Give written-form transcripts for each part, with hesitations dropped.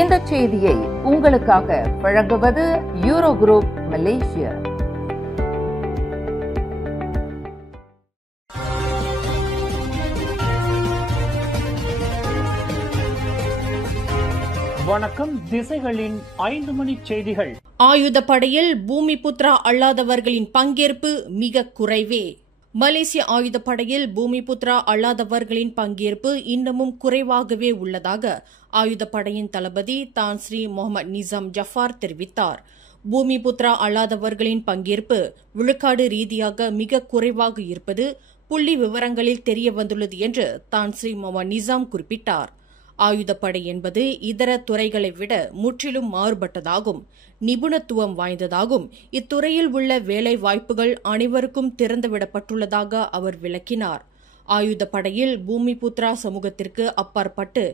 இந்த செய்தியை உங்களுக்காக வழங்குவது யூரோ குரூப் மலேசியா. வணக்கம். திசைகளின் 5 மணி செய்திகள். ஆயுதப்படையில் பூமிபுத்ரா அல்லாதவர்களின் பங்கேற்பு மிக குறைவே. மலேசிய ஆயுதப்படையில் பூமிபுத்ரா அல்லாதவர்களின் பங்கேற்பு இன்னமும் குறைவாகவே உள்ளதாக ஆயுதப்படையின் தளபதி தான் ஸ்ரீ முகமது நிசாம் ஜஃபார் தெரிவித்தார். பூமிபுத்ரா அல்லாதவர்களின் பங்கேற்பு விழுக்காடு ரீதியாக மிக குறைவாக இருப்பது புள்ளி விவரங்களில் தெரிய வந்துள்ளது என்று தான் ஸ்ரீ முகமது நிசாம் குறிப்பிட்டார். ஆயுதப்படை என்பது இதர துறைகளை விட முற்றிலும் மாறுபட்டதாகும், நிபுணத்துவம் வாய்ந்ததாகும். இத்துறையில் உள்ள வேலை வாய்ப்புகள் அனைவருக்கும் திறந்துவிடப்பட்டுள்ளதாக அவர் விளக்கினார். ஆயுதப்படையில் பூமிபுத்ரா சமூகத்திற்கு அப்பாற்பட்டு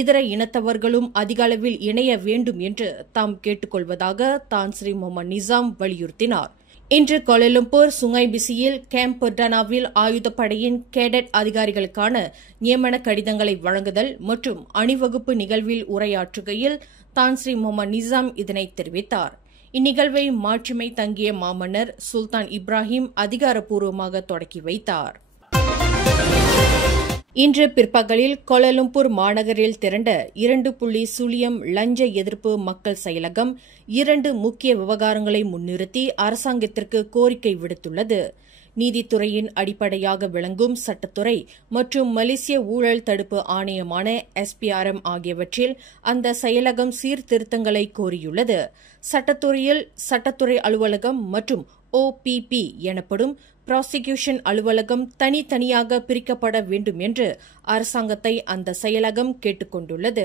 இதர இனத்தவர்களும் அதிக அளவில் இணைய வேண்டும் என்று தாம் கேட்டுக்கொள்வதாக தான் ஸ்ரீ முகமது நிசாம் வலியுறுத்தினார். இன்று கோலாலம்பூர் சுங்கைபிசியில் கேம்ப் பெர்டானாவில் ஆயுதப்படையின் கேடட் அதிகாரிகளுக்கான நியமன கடிதங்களை வழங்குதல் மற்றும் அணிவகுப்பு நிகழ்வில் உரையாற்றுகையில் தான் ஸ்ரீ முகமது நிசாம் இதனை தெரிவித்தார். இந்நிகழ்வை மாட்சிமை தங்கிய மாமன்னர் சுல்தான் இப்ராஹிம் அதிகாரப்பூர்வமாக தொடக்கி வைத்தார். இன்று பிற்பகலில் கோலாலம்பூர் மாநகரில் திரண்ட 2.0 லஞ்ச எதிர்ப்பு மக்கள் செயலகம் 2 முக்கிய விவகாரங்களை முன்னிறுத்தி அரசாங்கத்திற்கு கோரிக்கை விடுத்துள்ளது. நீதித்துறையின் அடிப்படையாக விளங்கும் சட்டத்துறை மற்றும் மலேசிய ஊழல் தடுப்பு ஆணையமான SPRM ஆகியவற்றில் அந்த செயலகம் சீர்திருத்தங்களை கோரியுள்ளது. சட்டத்துறையில் சட்டத்துறை அலுவலகம் மற்றும் OPP எனப்படும் ப்ராசிக்யூஷன் அலுவலகம் தனித்தனியாக பிரிக்கப்பட வேண்டும் என்று அரசாங்கத்தை அந்த செயலகம் கேட்டுக் கொண்டுள்ளது.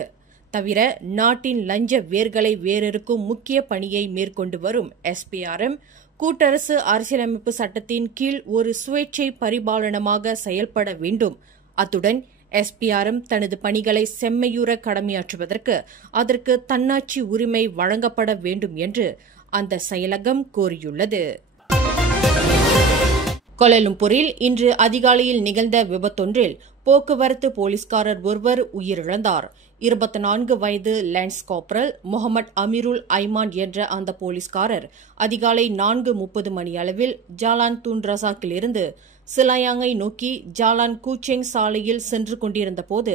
தவிர நாட்டின் லஞ்ச வேர்களை வேறறுக்கும் முக்கிய பணியை மேற்கொண்டு வரும் SPRM கூட்டரசு அரசியலமைப்பு சட்டத்தின் கீழ் ஒரு சுயேட்சை பரிபாலனமாக செயல்பட வேண்டும். அத்துடன் SPRM தனது பணிகளை செம்மையுற கடமையாற்றுவதற்கு அதற்கு தன்னாட்சி உரிமை வழங்கப்பட வேண்டும் என்று அந்த செயலகம் கோரியுள்ளது. கோலாலம்பூரில் இன்று அதிகாலையில் நிகழ்ந்த விபத்தொன்றில் போக்குவரத்து போலீஸ்காரர் ஒருவர் உயிரிழந்தார். 24 வயது லான்ஸ் கார்பரல் முகமது அமீருல் ஐமான் என்ற அந்த போலீஸ்காரர் அதிகாலை 4:30 மணியளவில் ஜாலான் தூன் ரசாக்கிலிருந்து சிலாயாங்கை நோக்கி ஜாலான் கூச்செங் சாலையில் சென்று கொண்டிருந்தபோது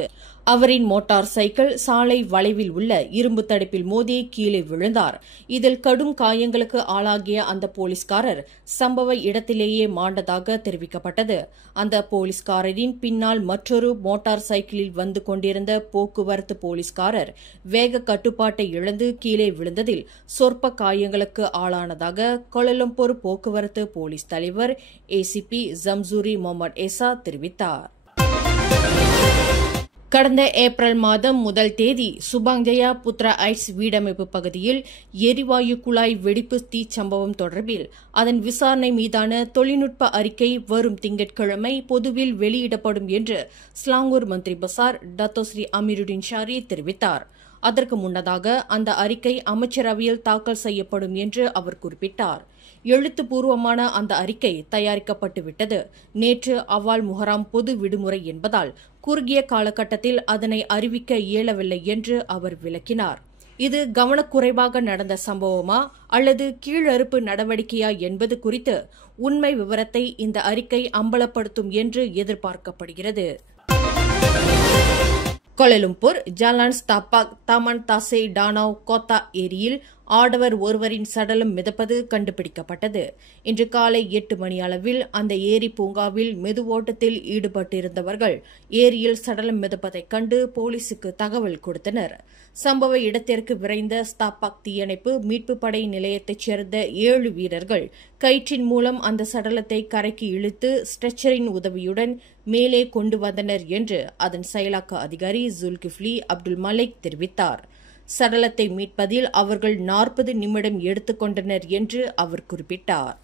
அவரின் மோட்டார் சைக்கிள் சாலை வளைவில் உள்ள இரும்பு தடுப்பில் மோதி கீழே விழுந்தார். இதில் கடும் காயங்களுக்கு ஆளாகிய அந்த போலீஸ்காரர் சம்பவ இடத்திலேயே மாண்டதாக தெரிவிக்கப்பட்டது. அந்த போலீஸ்காரரின் பின்னால் மற்றொரு மோட்டார் சைக்கிளில் வந்து கொண்டிருந்த போக்குவரத்து போலீஸ்காரர் வேக கட்டுப்பாட்டை இழந்து கீழே விழுந்ததில் சொற்ப காயங்களுக்கு ஆளானதாக கோலாலம்பூர் போக்குவரத்து போலீஸ் தலைவர் ACP ஜம்சூரி முகமது ஏசா தெரிவித்தார். கடந்த ஏப்ரல் மாதம் 1 தேதி சுபாங் ஜயா புத்ரா ஐட்ஸ் வீடமைப்பு பகுதியில் எரிவாயு குழாய் வெடிப்பு தீச்சம்பவம் தொடர்பில் அதன் விசாரணை மீதான தொழில்நுட்ப அறிக்கை வரும் திங்கட்கிழமை பொதுவில் வெளியிடப்படும் என்று ஸ்லாங்கூர் மந்திரி பசார் டத்தோஸ்ரீ அமீருடின் ஷாரி தெரிவித்தார். அதற்கு முன்னதாக அந்த அறிக்கை அமைச்சரவையில் தாக்கல் செய்யப்படும் என்று அவர் குறிப்பிட்டார். எழுத்துப்பூர்வமான அந்த அறிக்கை தயாரிக்கப்பட்டுவிட்டது. நேற்று அவால் முஹராம் பொது விடுமுறை என்பதால் குறுகிய காலகட்டத்தில் அதனை அறிவிக்க இயலவில்லை என்று அவர் விளக்கினார். இது கவனக்குறைவாக நடந்த சம்பவமா அல்லது கீழறுப்பு நடவடிக்கையா என்பது குறித்து உண்மை விவரத்தை இந்த அறிக்கை அம்பலப்படுத்தும் என்று எதிர்பார்க்கப்படுகிறது. கோலாலம்பூர் ஜாலான் ஸ்தாபாக் தாமன் தாசே டானாவ் கோத்தா ஏரியில் ஆடவர் ஒருவரின் சடலம் மிதப்பது கண்டுபிடிக்கப்பட்டது. இன்று காலை 8 மணி அளவில் அந்த ஏரி பூங்காவில் மெதுவோட்டத்தில் ஈடுபட்டிருந்தவர்கள் ஏரியில் சடலம் மிதப்பதைக் கண்டு போலீசுக்கு தகவல் கொடுத்தனர். சம்பவ இடத்திற்கு விரைந்த ஸ்தாபாக் தீயணைப்பு மீட்பு படை நிலையத்தைச் சேர்ந்த 7 வீரர்கள் கயிற்றின் மூலம் அந்த சடலத்தை கரைக்கு இழுத்து ஸ்ட்ரெச்சரின் உதவியுடன் மேலே கொண்டு வந்தனர் என்று அதன் செயலாக்க அதிகாரி ஜுல்கிஃப்லி அப்துல் மலிக் தெரிவித்தார். சடலத்தை மீட்பதில் அவர்கள் 40 நிமிடம் எடுத்துக்கொண்டனர் என்று அவர் குறிப்பிட்டார்.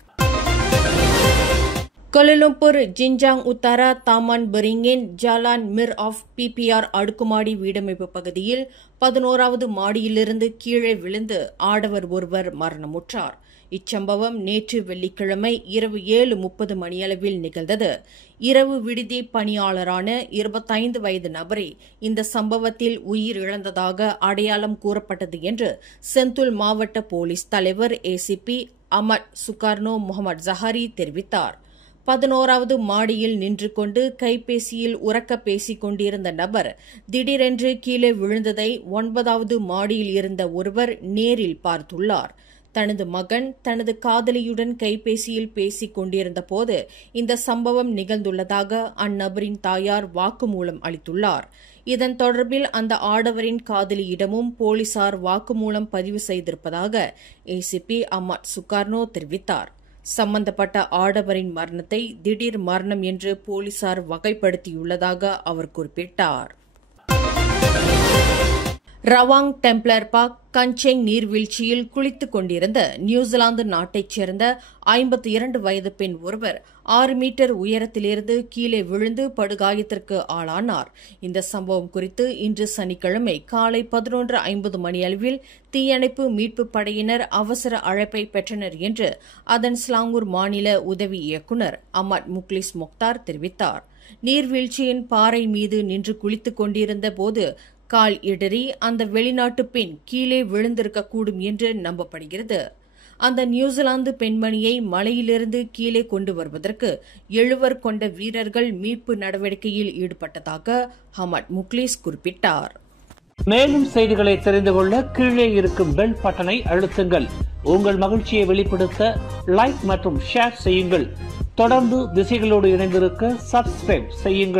Kuala Lumpur Jinjang Utara Taman Beringin Jalan Mir off PPR அடுக்குமாடி வீடமைப்பு பகுதியில் 11வது மாடியிலிருந்து கீழே விழுந்து ஆடவர் ஒருவர் மரணமுற்றார். இச்சம்பவம் நேற்று வெள்ளிக்கிழமை இரவு 7:30 மணியளவில் நிகழ்ந்தது. இரவு விடுதி பணியாளரான 25 வயது நபரே இந்த சம்பவத்தில் உயிரிழந்ததாக அடையாளம் கூறப்பட்டது என்று செந்துல் மாவட்ட போலீஸ் தலைவர் ஏசிபி அமட் சுகார்னோ முகமது ஜஹாரி தெரிவித்தார். 11வது மாடியில் நின்று கொண்டு கைபேசியில் உரக்க பேசிக் கொண்டிருந்த நபர் திடீரென்று கீழே விழுந்ததை 9வது மாடியில் இருந்த ஒருவர் நேரில் பார்த்துள்ளார். தனது மகன் தனது காதலியுடன் கைபேசியில் பேசிக் கொண்டிருந்த போது இந்த சம்பவம் நிகழ்ந்துள்ளதாக அந்நபரின் தாயார் வாக்குமூலம் அளித்துள்ளார். இதன் தொடர்பில் அந்த ஆடவரின் காதலியிடமும் போலீசார் வாக்குமூலம் பதிவு செய்திருப்பதாக ஏசிபி அமட் சுகார்னோ தெரிவித்தார். சம்பந்தப்பட்ட ஆடவரின் மரணத்தை திடீர் மரணம் என்று போலீசார் வகைப்படுத்தியுள்ளதாக அவர் குறிப்பிட்டார். ரவாங் டெம்ப்ளர் பார்க் கஞ்செங் நீர்வீழ்ச்சியில் குளித்துக் கொண்டிருந்த நியூசிலாந்து நாட்டைச் சேர்ந்த 52 வயது பெண் ஒருவர் 6 மீட்டர் உயரத்திலிருந்து கீழே விழுந்து படுகாயத்திற்கு ஆளானார். இந்த சம்பவம் குறித்து இன்று சனிக்கிழமை காலை 11:50 மணியளவில் தீயணைப்பு மீட்புப் படையினர் அவசர அழைப்பை பெற்றனர் என்று அதன் ஸ்லாங்கூர் மாநில உதவி இயக்குநர் அமட் முக்லிஸ் மொக்தார் தெரிவித்தார். நீர்வீழ்ச்சியின் பாறை மீது நின்று குளித்துக் கொண்டிருந்த போது கால் இடறி அந்த வெளிநாட்டு பெண் கீழே விழுந்திருக்கக்கூடும் என்று நம்பப்படுகிறது. அந்த நியூசிலாந்து பெண்மணியை மலையிலிருந்து கீழே கொண்டு வருவதற்கு 7 கொண்ட வீரர்கள் மீட்பு நடவடிக்கையில் ஈடுபட்டதாக அமட் முக்லிஸ் குறிப்பிட்டார். மேலும் செய்திகளை தெரிந்து கொள்ள கீழே இருக்கும் பெல் பட்டனை அழுத்துங்கள். உங்கள் மகிழ்ச்சியை வெளிப்படுத்த லைக் மற்றும் ஷேர் செய்யுங்கள். தொடர்ந்து திசைகளோடு இணைந்திருக்க சப்ஸ்கிரைப் செய்யுங்கள்.